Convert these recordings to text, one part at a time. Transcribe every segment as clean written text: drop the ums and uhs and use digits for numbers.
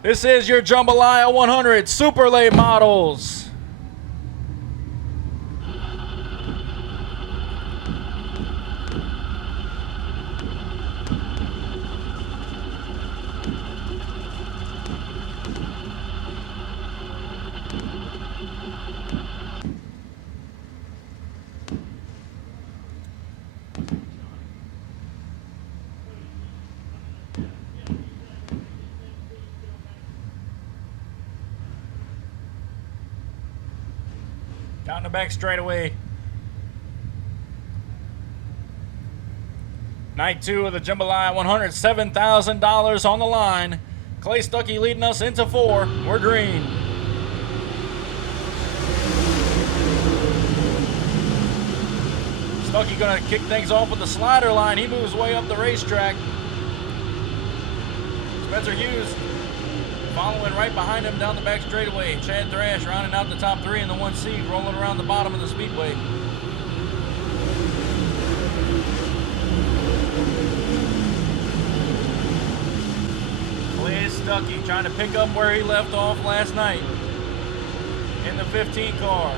This is your Jambalaya 100 Super Late Models. Down the back straightaway. Night 2 of the Jambalaya 100, $7,000 on the line. Clay Stuckey leading us into 4. We're green. Stuckey gonna kick things off with the slider line. He moves way up the racetrack. Spencer Hughes following right behind him down the back straightaway. Chad Thrash rounding out the top 3 in the 1C, rolling around the bottom of the speedway. Clay Stuckey trying to pick up where he left off last night in the 15 car.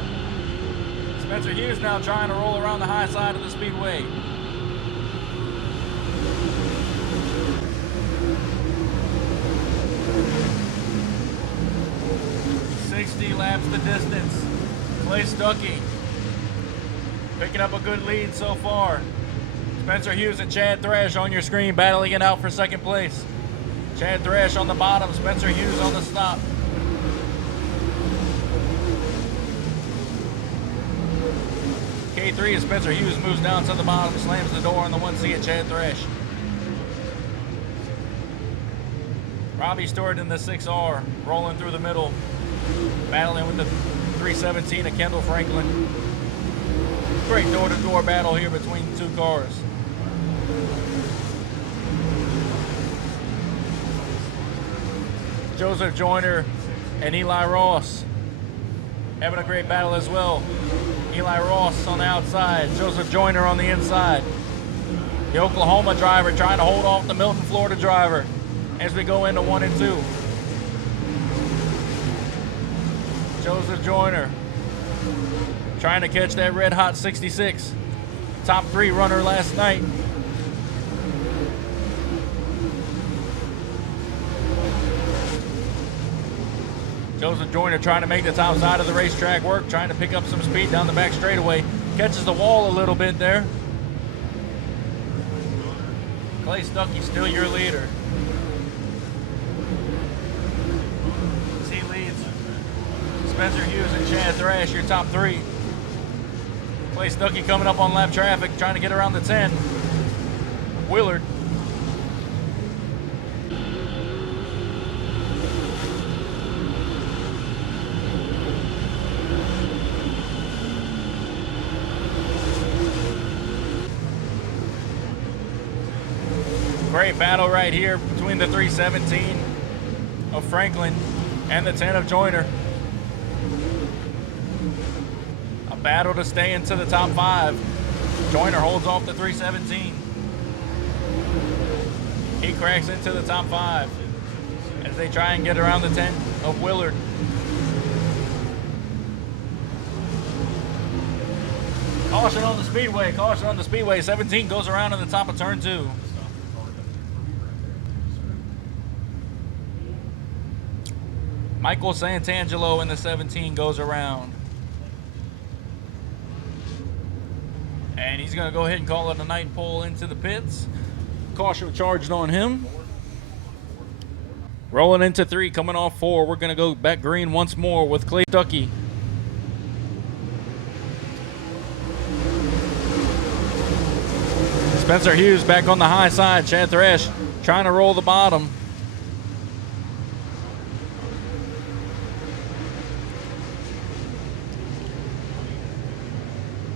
Spencer Hughes now trying to roll around the high side of the speedway. 60 laps the distance. Clay Stuckey picking up a good lead so far. Spencer Hughes and Chad Thrash on your screen battling it out for second place. Chad Thrash on the bottom, Spencer Hughes on the stop. K3 and Spencer Hughes moves down to the bottom, slams the door on the 1C at Chad Thrash. Robbie Stewart in the 6R, rolling through the middle, battling with the 317 of Kendall Franklin. Great door-to-door battle here between the 2 cars. Joseph Joyner and Eli Ross having a great battle as well. Eli Ross on the outside, Joseph Joyner on the inside. The Oklahoma driver trying to hold off the Milton, Florida driver as we go into 1 and 2. Joseph Joyner trying to catch that red hot 66. Top 3 runner last night. Joseph Joyner trying to make the top side of the racetrack work, trying to pick up some speed down the back straightaway. Catches the wall a little bit there. Clay Stuckey still your leader. He leads Spencer Hughes and Chad Thrash, your top 3. Clay Stuckey coming up on lap traffic, trying to get around the 10. Willard. Great battle right here between the 317 of Franklin and the 10 of Joyner. A battle to stay into the top 5. Joyner holds off the 317. He cracks into the top 5 as they try and get around the 10 of Willard. Caution on the speedway, caution on the speedway. 17 goes around in the top of turn 2. Michael Santangelo in the 17 goes around. And he's going to go ahead and call it a night and pull into the pits. Caution charged on him. Rolling into 3, coming off 4. We're going to go back green once more with Clay Stuckey. Spencer Hughes back on the high side. Chad Thrash trying to roll the bottom.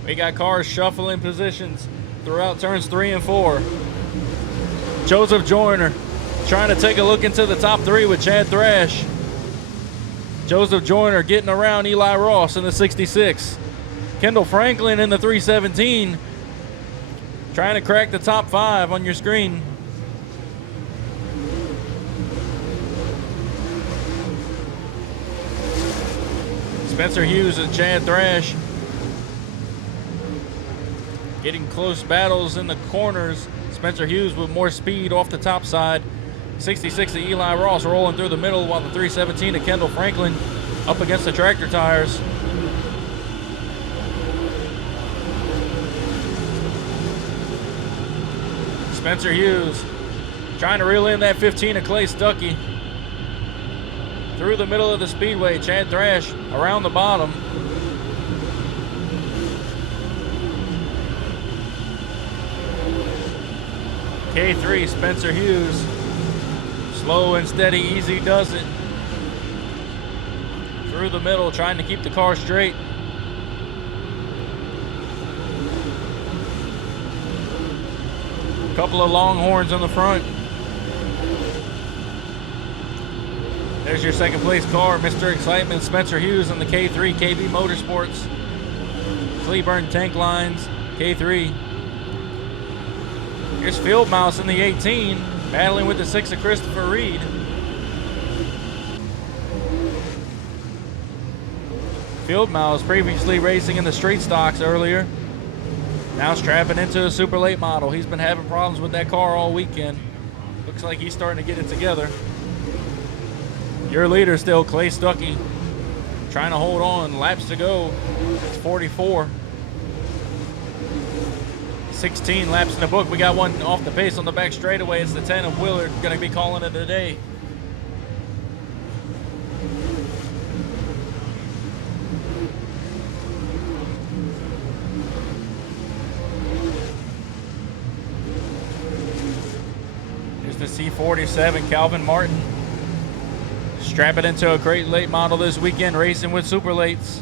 We got cars shuffling positions throughout turns 3 and 4. Joseph Joyner trying to take a look into the top 3 with Chad Thrash. Joseph Joyner getting around Eli Ross in the 66. Kendall Franklin in the 317 trying to crack the top 5 on your screen. Spencer Hughes and Chad Thrash getting close battles in the corners. Spencer Hughes with more speed off the top side. 66 of Eli Ross rolling through the middle, while the 317 of Kendall Franklin up against the tractor tires. Spencer Hughes trying to reel in that 15 of Clay Stuckey. Through the middle of the speedway, Chad Thrash around the bottom. K3, Spencer Hughes. Slow and steady, easy does it. Through the middle, trying to keep the car straight. Couple of Longhorns on the front. There's your second place car, Mr. Excitement, Spencer Hughes on the K3, KB Motorsports. Cleburne Tank Lines, K3. Here's Field Mouse in the 18, battling with the 6 of Christopher Reed. Field Mouse previously racing in the street stocks earlier. Now strapping into a super late model. He's been having problems with that car all weekend. Looks like he's starting to get it together. Your leader still, Clay Stuckey, trying to hold on. Laps to go. It's 44. 16 laps in the book. We got one off the pace on the back straightaway. It's the 10 of Willard. Going to be calling it a day. Here's the C47, Calvin Martin. Strap it into a great late model this weekend, racing with super lates.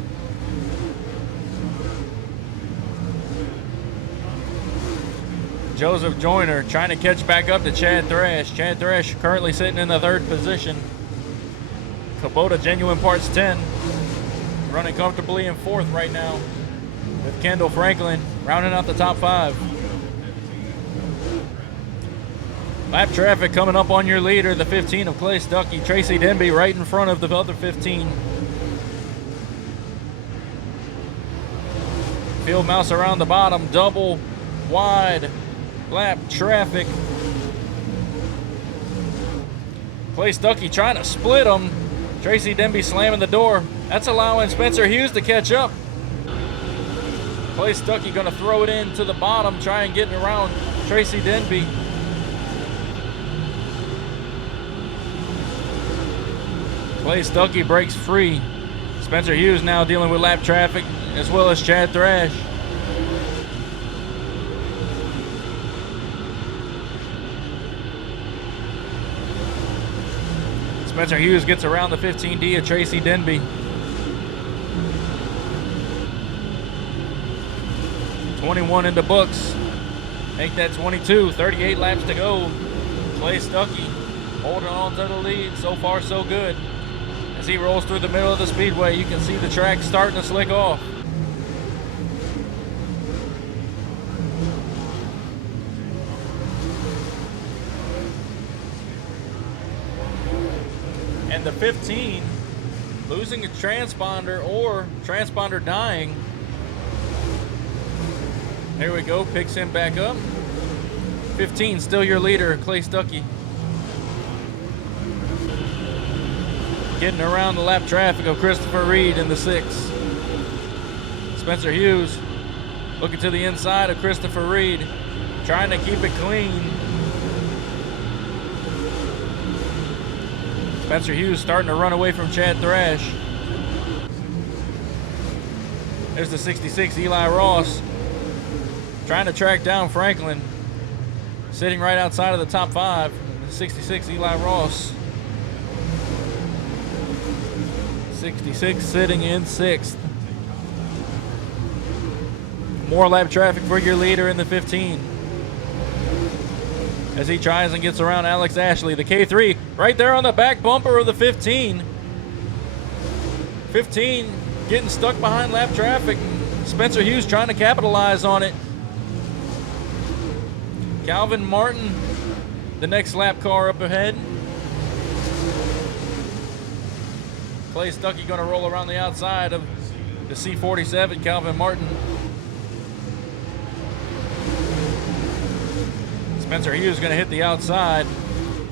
Joseph Joyner trying to catch back up to Chad Thrash. Chad Thrash currently sitting in the 3rd position. Kubota Genuine Parts 10 running comfortably in 4th right now, with Kendall Franklin rounding out the top 5. Lap traffic coming up on your leader, the 15 of Clay Stuckey. Tracy Denby right in front of the other 15. Field Mouse around the bottom, double wide lap traffic. Clay Stuckey trying to split them. Tracy Denby slamming the door. That's allowing Spencer Hughes to catch up. Clay Stuckey going to throw it in to the bottom, try and get around Tracy Denby. Clay Stuckey breaks free. Spencer Hughes now dealing with lap traffic, as well as Chad Thrash. Spencer Hughes gets around the 15D of Tracy Denby. 21 in the books. Make that 22. 38 laps to go. Clay Stuckey holding on to the lead. So far, so good. As he rolls through the middle of the speedway, you can see the track starting to slick off. And the 15 losing a transponder or transponder dying. There we go, picks him back up. 15 still your leader, Clay Stuckey. Getting around the lap traffic of Christopher Reed in the 6. Spencer Hughes looking to the inside of Christopher Reed, trying to keep it clean. Spencer Hughes starting to run away from Chad Thrash. There's the 66 Eli Ross trying to track down Franklin, sitting right outside of the top 5. The 66 Eli Ross. 66 sitting in 6th. More lap traffic for your leader in the 15. As he tries and gets around Alex Ashley. The K3 right there on the back bumper of the 15. 15 getting stuck behind lap traffic. Spencer Hughes trying to capitalize on it. Calvin Martin, the next lap car up ahead. Clay Stuckey going to roll around the outside of the C47, Calvin Martin. Spencer Hughes going to hit the outside.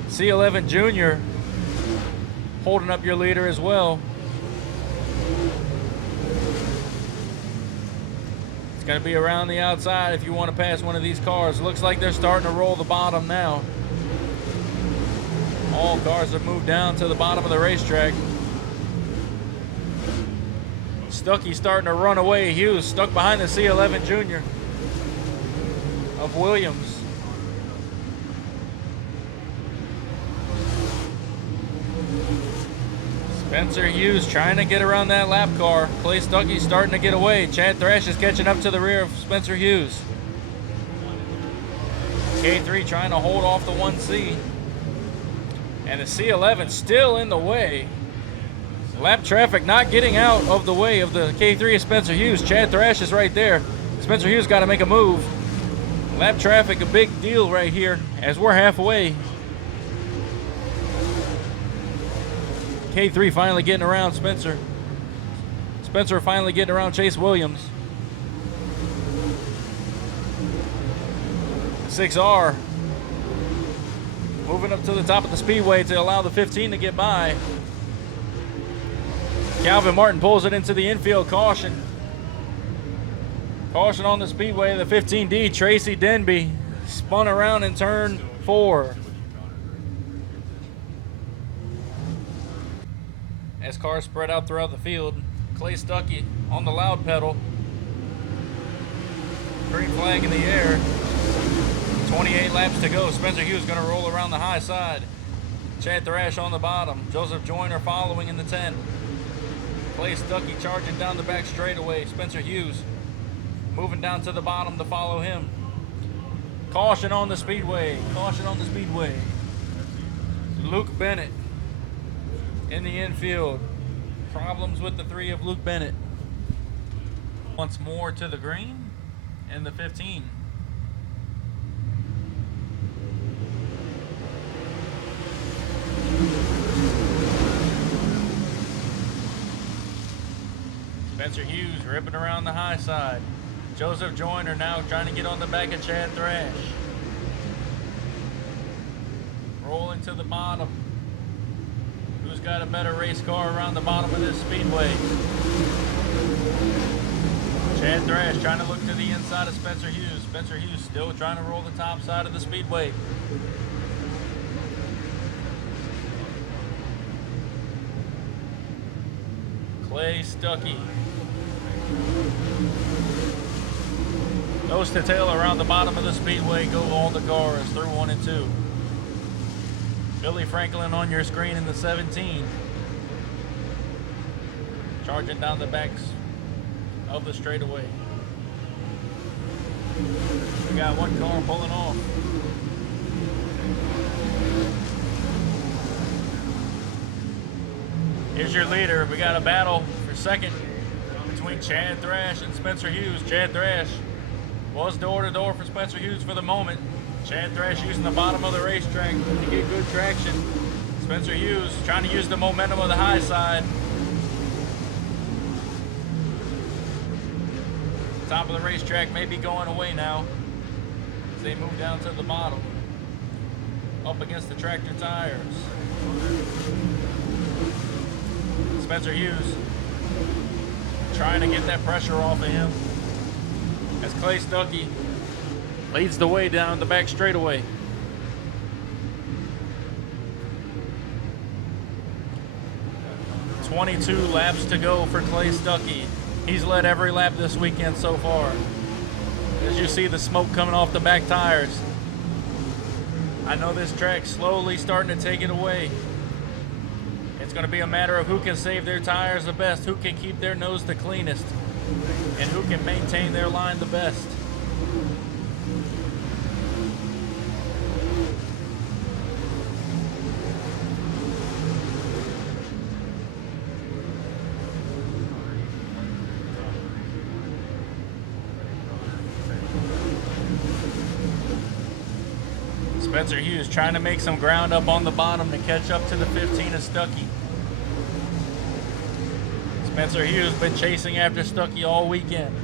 C11 Junior holding up your leader as well. It's going to be around the outside if you want to pass one of these cars. Looks like they're starting to roll the bottom now. All cars have moved down to the bottom of the racetrack. Stuckey starting to run away. Hughes stuck behind the C11 Junior of Williams. Spencer Hughes trying to get around that lap car. Clay Stuckey starting to get away. Chad Thrash is catching up to the rear of Spencer Hughes. K3 trying to hold off the 1C. And the C11 still in the way. Lap traffic not getting out of the way of the K3 of Spencer Hughes. Chad Thrash is right there. Spencer Hughes got to make a move. Lap traffic a big deal right here as we're halfway. K3 finally getting around Spencer. Spencer finally getting around Chase Williams. 6R moving up to the top of the speedway to allow the 15 to get by. Calvin Martin pulls it into the infield. Caution. Caution on the speedway. The 15D, Tracy Denby, spun around in turn 4. As cars spread out throughout the field, Clay Stuckey on the loud pedal. Green flag in the air. 28 laps to go. Spencer Hughes going to roll around the high side. Chad Thrash on the bottom. Joseph Joyner following in the 10. Clay Stuckey charging down the back straightaway. Spencer Hughes moving down to the bottom to follow him. Caution on the speedway. Caution on the speedway. Luke Bennett in the infield. Problems with the 3 of Luke Bennett. Once more to the green and the 15. Spencer Hughes ripping around the high side. Joseph Joyner now trying to get on the back of Chad Thrash. Rolling to the bottom. Who's got a better race car around the bottom of this speedway? Chad Thrash trying to look to the inside of Spencer Hughes. Spencer Hughes still trying to roll the top side of the speedway. Clay Stuckey. Nose to tail around the bottom of the speedway go all the cars through 1 and 2. Billy Franklin on your screen in the 17. Charging down the backs of the straightaway. We got one car pulling off. Here's your leader. We got a battle for second between Chad Thrash and Spencer Hughes. Chad Thrash was door-to-door for Spencer Hughes for the moment. Chad Thrash using the bottom of the racetrack to get good traction. Spencer Hughes trying to use the momentum of the high side. Top of the racetrack may be going away now as they move down to the bottom. Up against the tractor tires. Spencer Hughes trying to get that pressure off of him as Clay Stuckey leads the way down the back straightaway. $22 laps to go for Clay Stuckey. He's led every lap this weekend so far. As you see the smoke coming off the back tires. I know this track's slowly starting to take it away. It's going to be a matter of who can save their tires the best, who can keep their nose the cleanest, and who can maintain their line the best. Spencer Hughes trying to make some ground up on the bottom to catch up to the 15 of Stuckey. Spencer Hughes been chasing after Stuckey all weekend.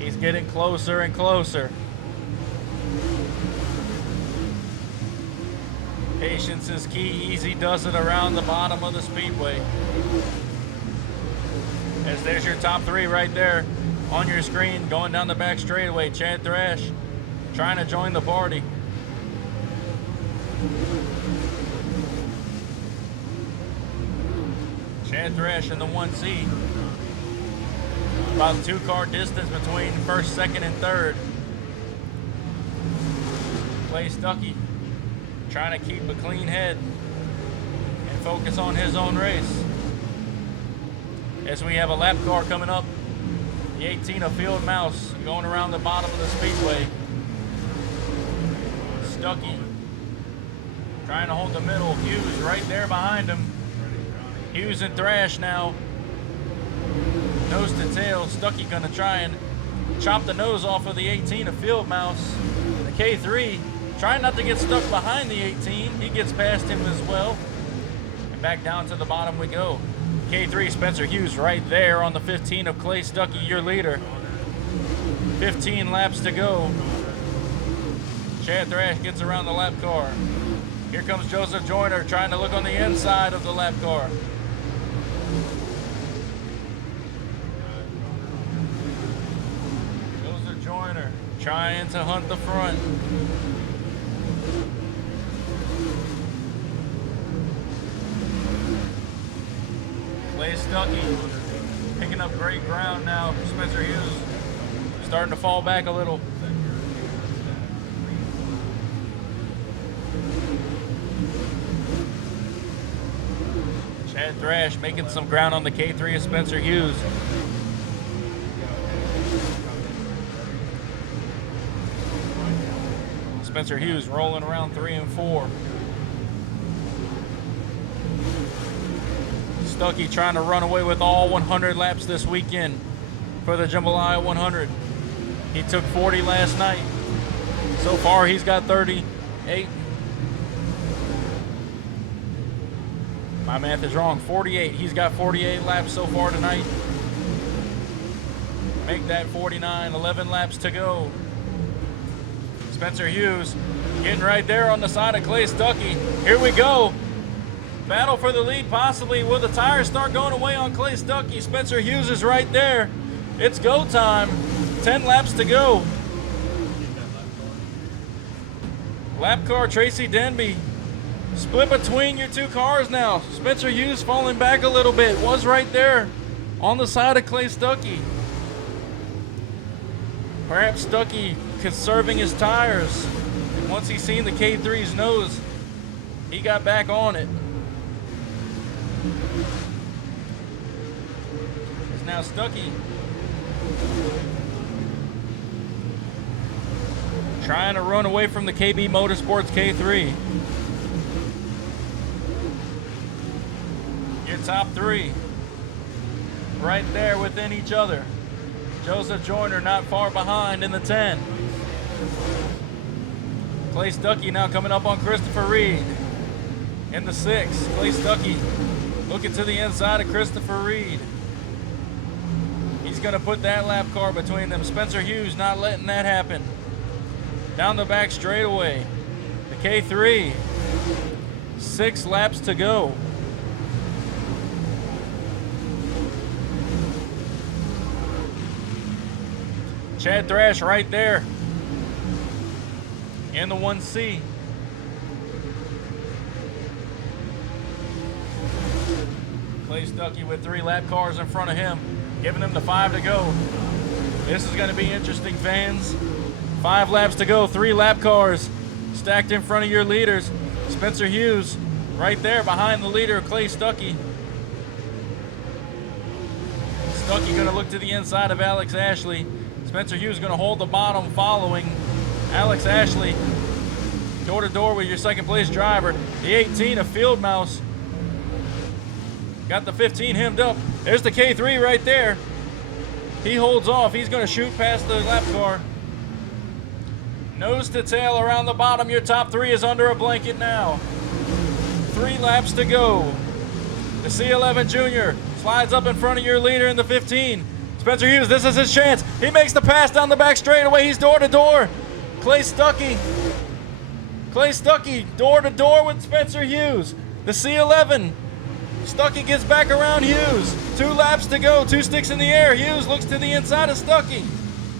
He's getting closer and closer. Patience is key. Easy does it around the bottom of the speedway. As there's your top three right there on your screen going down the back straightaway. Chad Thrash trying to join the party. Chad Thrash in the 1C. About 2-car distance between first, second, and third. Clay Stuckey trying to keep a clean head and focus on his own race. As we have a lap car coming up, the 18 of Field Mouse going around the bottom of the speedway. Stuckey trying to hold the middle. Hughes right there behind him. Hughes and Thrash now. Nose to tail. Stuckey gonna try and chop the nose off of the 18 of Field Mouse. The K3 trying not to get stuck behind the 18. He gets past him as well. And back down to the bottom we go. K3 Spencer Hughes right there on the 15 of Clay Stuckey, your leader. 15 laps to go. Chad Thrash gets around the lap car. Here comes Joseph Joyner trying to look on the inside of the lap car. Joseph Joyner trying to hunt the front. Clay Stuckey picking up great ground now. Spencer Hughes starting to fall back a little. Chad Thrash making some ground on the K3 of Spencer Hughes. Spencer Hughes rolling around 3 and 4. Stuckey trying to run away with all 100 laps this weekend for the Jambalaya 100. He took 40 last night. So far he's got 38. My math is wrong. 48. He's got 48 laps so far tonight. Make that 49. 11 laps to go. Spencer Hughes getting right there on the side of Clay Stuckey. Here we go. Battle for the lead possibly. Will the tires start going away on Clay Stuckey? Spencer Hughes is right there. It's go time. 10 laps to go. Lap car Tracy Denby. Split between your two cars now. Spencer Hughes falling back a little bit. Was right there on the side of Clay Stuckey. Perhaps Stuckey conserving his tires. And once he seen the K3's nose, he got back on it. It's now Stuckey trying to run away from the KB Motorsports K3. Your top three right there within each other. Joseph Joyner not far behind in the 10. Clay Stuckey now coming up on Christopher Reed in the 6. Clay Stuckey looking to the inside of Christopher Reed. He's going to put that lap car between them. Spencer Hughes not letting that happen. Down the back straightaway. The K3. 6 laps to go. Chad Thrash right there in the 1C. Clay Stuckey with 3 lap cars in front of him, giving them the 5 to go. This is going to be interesting, fans. 5 laps to go, 3 lap cars stacked in front of your leaders. Spencer Hughes right there behind the leader, Clay Stuckey. Stuckey going to look to the inside of Alex Ashley. Spencer Hughes going to hold the bottom following Alex Ashley. Door to door with your second place driver. The 18 of Field Mouse. Got the 15 hemmed up. There's the K3 right there. He holds off. He's going to shoot past the lap car. Nose to tail around the bottom. Your top 3 is under a blanket now. 3 laps to go. The C11 Junior slides up in front of your leader in the 15. Spencer Hughes, this is his chance. He makes the pass down the back straightaway. He's door to door. Clay Stuckey, door to door with Spencer Hughes. The C11. Stuckey gets back around Hughes. 2 laps to go, 2 sticks in the air. Hughes looks to the inside of Stuckey.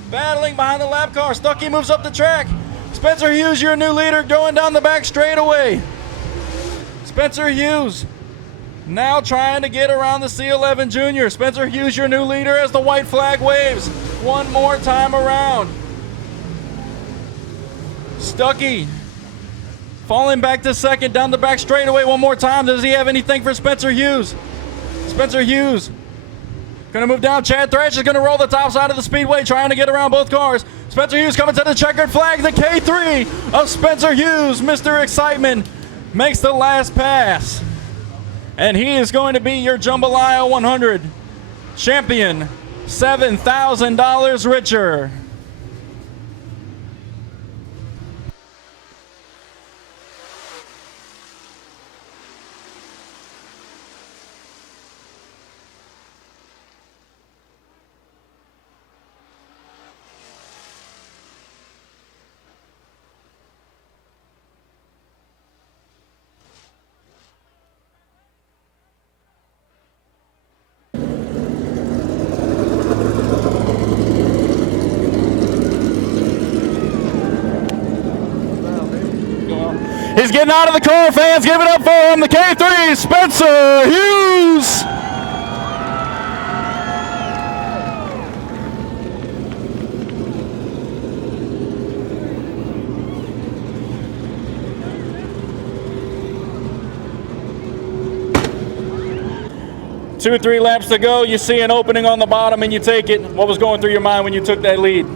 Battling behind the lap car. Stuckey moves up the track. Spencer Hughes, your new leader, going down the back straightaway. Spencer Hughes now trying to get around the C11 Junior. Spencer Hughes, your new leader, as the white flag waves one more time around. Stuckey falling back to second down the back straightaway one more time. Does he have anything for Spencer Hughes? Spencer Hughes gonna move down. Chad Thrash is gonna roll the top side of the speedway, trying to get around both cars. Spencer Hughes coming to the checkered flag. The K3 of Spencer Hughes, Mr. Excitement, makes the last pass. And he is going to be your Jambalaya 100 champion, $7,000 richer. He's getting out of the car. Fans, give it up for him. The K3, Spencer Hughes. Two or 3 laps to go. You see an opening on the bottom and you take it. What was going through your mind when you took that lead?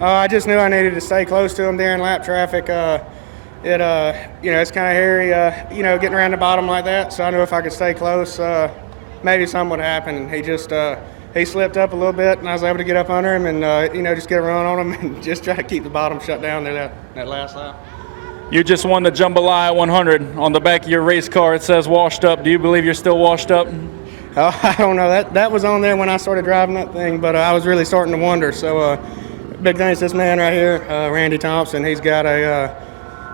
I just knew I needed to stay close to him during lap traffic. It's kind of hairy, getting around the bottom like that. So I knew if I could stay close, maybe something would happen. He slipped up a little bit, and I was able to get up under him and, just get a run on him and just try to keep the bottom shut down there that last lap. You just won the Jambalaya 100. On the back of your race car, it says washed up. Do you believe you're still washed up? I don't know. That was on there when I started driving that thing, but I was really starting to wonder. So big thanks to this man right here, Randy Thompson. He's got a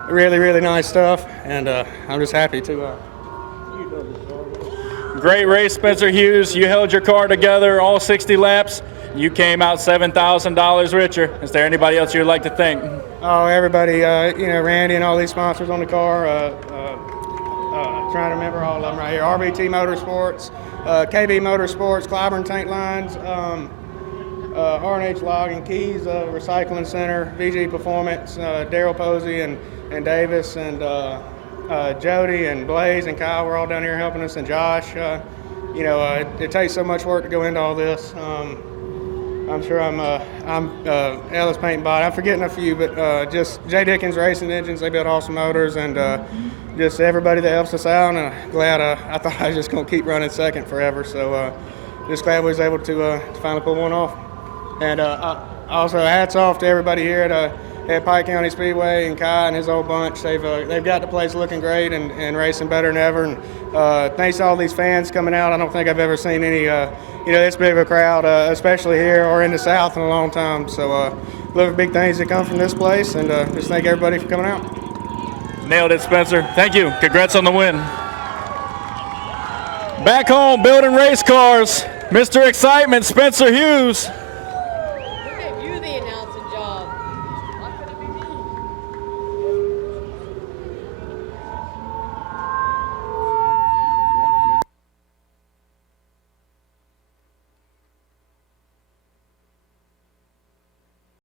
really, really nice stuff, and I'm just happy to. Great race, Spencer Hughes. You held your car together all 60 laps. You came out $7,000 richer. Is there anybody else you'd like to thank? Oh, everybody, Randy and all these sponsors on the car. Trying to remember all of them right here. RBT Motorsports, KB Motorsports, Clyburn Tank Lines, R&H Logging, Keys Recycling Center, VG Performance, Daryl Posey and Davis and Jody and Blaze and Kyle were all down here helping us, and Josh. It takes so much work to go into all this. I'm sure I'm Ellis Paint and Body. I'm forgetting a few, but just J. Dickens Racing Engines, they build awesome motors, and just everybody that helps us out. And glad I thought I was just going to keep running second forever, so just glad we was able to finally pull one off. And also hats off to everybody here at Pike County Speedway and Kai and his whole bunch. They've got the place looking great and racing better than ever. And thanks to all these fans coming out. I don't think I've ever seen any this big of a crowd, especially here or in the South, in a long time. So look for big things that come from this place, and just thank everybody for coming out. Nailed it, Spencer. Thank you. Congrats on the win. Back home, building race cars, Mr. Excitement, Spencer Hughes.